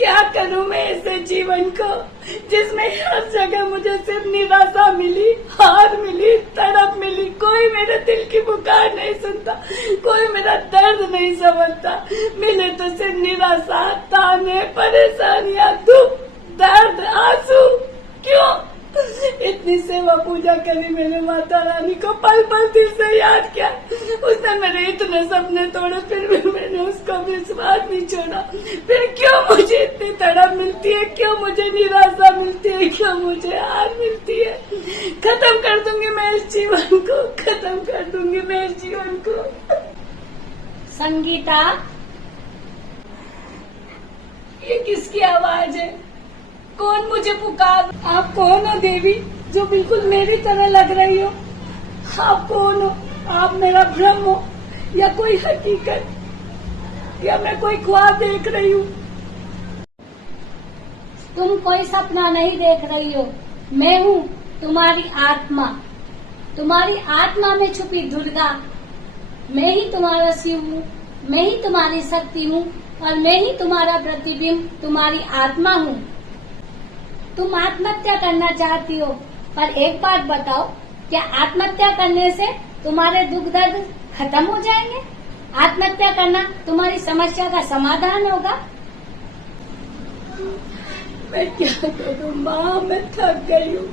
क्या करूं मैं ऐसे जीवन को जिसमें हर जगह मुझे सिर्फ निराशा मिली, हार मिली, तड़प मिली। कोई मेरे दिल की पुकार नहीं सुनता, कोई मेरा दर्द नहीं समझता। मिले तो सिर्फ निराशा, ताने, परेशानियां, दुख, दर्द, आंसू। क्यों इतनी सेवा पूजा करी मैंने माता रानी को, पल पल दिल से याद किया। उसने मेरे इतने सपने तोड़े, फिर भी मैंने उसको विश्वास नहीं छोड़ा। फिर क्यों मुझे इतनी तड़प मिलती है, क्यों मुझे निराशा मिलती है, क्यों मुझे हार मिलती है? खत्म कर दूंगी मैं इस जीवन को, खत्म कर दूंगी मैं इस जीवन को। संगीता, ये किसकी आवाज है? कौन मुझे पुकार? आप कौन हो देवी, जो बिल्कुल मेरी तरह लग रही हो? आप कौन हो? आप मेरा भ्रम हो या कोई हकीकत, या मैं कोई ख्वाब देख रही हूँ? तुम कोई सपना नहीं देख रही हो। मैं हूँ तुम्हारी आत्मा, तुम्हारी आत्मा में छुपी दुर्गा। मैं ही तुम्हारा शिव हूँ, मैं ही तुम्हारी शक्ति हूँ, और मैं ही तुम्हारा प्रतिबिंब, तुम्हारी आत्मा हूँ। तुम आत्महत्या करना चाहती हो, पर एक बात बताओ, क्या आत्महत्या करने से तुम्हारे दुख दर्द खत्म हो जाएंगे? आत्महत्या करना तुम्हारी समस्या का समाधान होगा? मैं क्या करूँ माँ, मैं थक गई हूँ।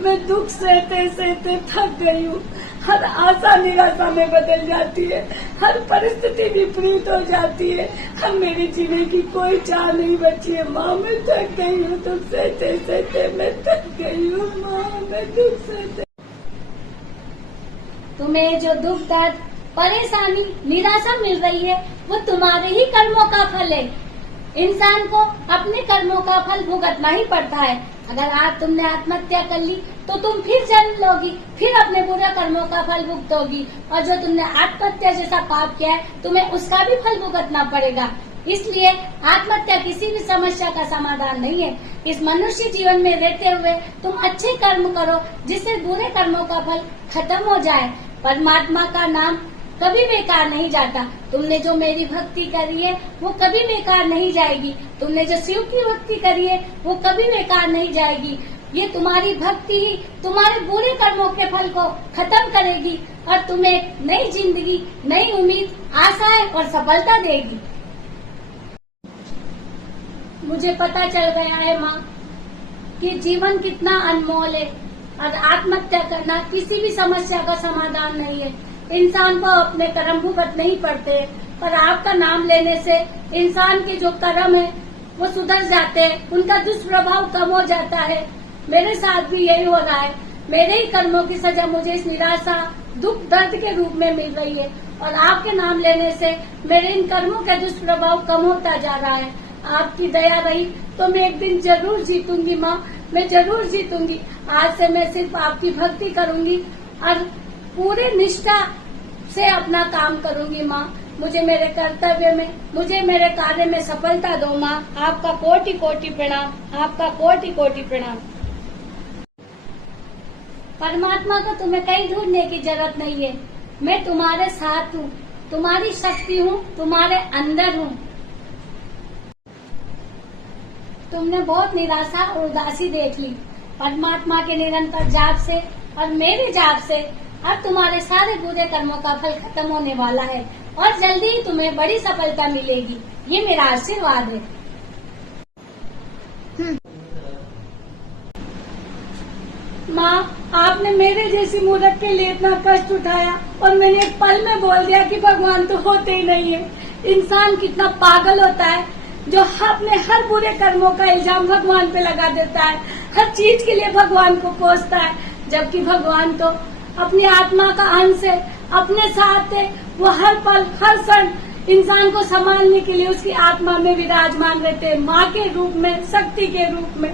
मैं दुख सहते सहते थक गई हूँ। हर आशा निराशा में बदल जाती है, हर परिस्थिति विपरीत हो जाती है। अब मेरे जीने की कोई चाह नहीं बची है माँ, मैं थक गई हूँ। दुख सहते सहते मैं थक गई हूँ माँ, मैं दुख सहते। तुम्हें जो दुख दर्द, परेशानी, निराशा मिल रही है, वो तुम्हारे ही कर्मों का फल है। इंसान को अपने कर्मों का फल भुगतना ही पड़ता है। अगर आज तुमने आत्महत्या कर ली तो तुम फिर जन्म लोगी, फिर अपने बुरे कर्मों का फल भुगतोगी, और जो तुमने आत्महत्या जैसा पाप किया है, तुम्हें उसका भी फल भुगतना पड़ेगा। इसलिए आत्महत्या किसी भी समस्या का समाधान नहीं है। इस मनुष्य जीवन में रहते हुए तुम अच्छे कर्म करो, जिससे बुरे कर्मों का फल खत्म हो जाए। परमात्मा का नाम कभी बेकार नहीं जाता। तुमने जो मेरी भक्ति करी है वो कभी बेकार नहीं जाएगी। तुमने जो शिव की भक्ति करी है वो कभी बेकार नहीं जाएगी। ये तुम्हारी भक्ति ही तुम्हारे बुरे कर्मों के फल को खत्म करेगी और तुम्हें एक नई जिंदगी, नई उम्मीद, आशाएं और सफलता देगी। मुझे पता चल गया है माँ कि जीवन कितना अनमोल है, और आत्महत्या करना किसी भी समस्या का समाधान नहीं है। इंसान को अपने कर्म भुगतने ही पड़ते हैं, पर आपका नाम लेने से इंसान के जो कर्म है वो सुधर जाते हैं, उनका दुष्प्रभाव कम हो जाता है। मेरे साथ भी यही हो रहा है। मेरे ही कर्मों की सजा मुझे इस निराशा, दुख, दर्द के रूप में मिल रही है, और आपके नाम लेने से मेरे इन कर्मों का दुष्प्रभाव कम होता जा रहा है। आपकी दया रही तो मैं एक दिन जरूर जीतूंगी माँ, मैं जरूर जीतूंगी। आज से मैं सिर्फ आपकी भक्ति करूंगी और पूरे निष्ठा से अपना काम करूंगी माँ। मुझे मेरे कर्तव्य में, मुझे मेरे कार्य में सफलता दो माँ। आपका कोटि कोटि प्रणाम, आपका कोटि कोटि प्रणाम। परमात्मा को तुम्हें कहीं ढूंढने की जरूरत नहीं है। मैं तुम्हारे साथ हूँ, तुम्हारी शक्ति हूँ, तुम्हारे अंदर हूँ। तुमने बहुत निराशा और उदासी देख ली। परमात्मा के निरंतर जाप से और मेरे जाप से अब तुम्हारे सारे बुरे कर्मों का फल खत्म होने वाला है, और जल्दी ही तुम्हें बड़ी सफलता मिलेगी। ये मेरा आशीर्वाद है। माँ, आपने मेरे जैसी मूर्ख के लिए इतना कष्ट उठाया, और मैंने एक पल में बोल दिया कि भगवान तो होते ही नहीं है। इंसान कितना पागल होता है जो अपने हर बुरे कर्मों का इल्जाम भगवान पे लगा देता है, हर चीज के लिए भगवान को कोसता है, जबकि भगवान तो अपनी आत्मा का अंश है, अपने साथ है। वो हर पल, हर क्षण इंसान को संभालने के लिए उसकी आत्मा में विराजमान रहते हैं, माँ के रूप में, शक्ति के रूप में।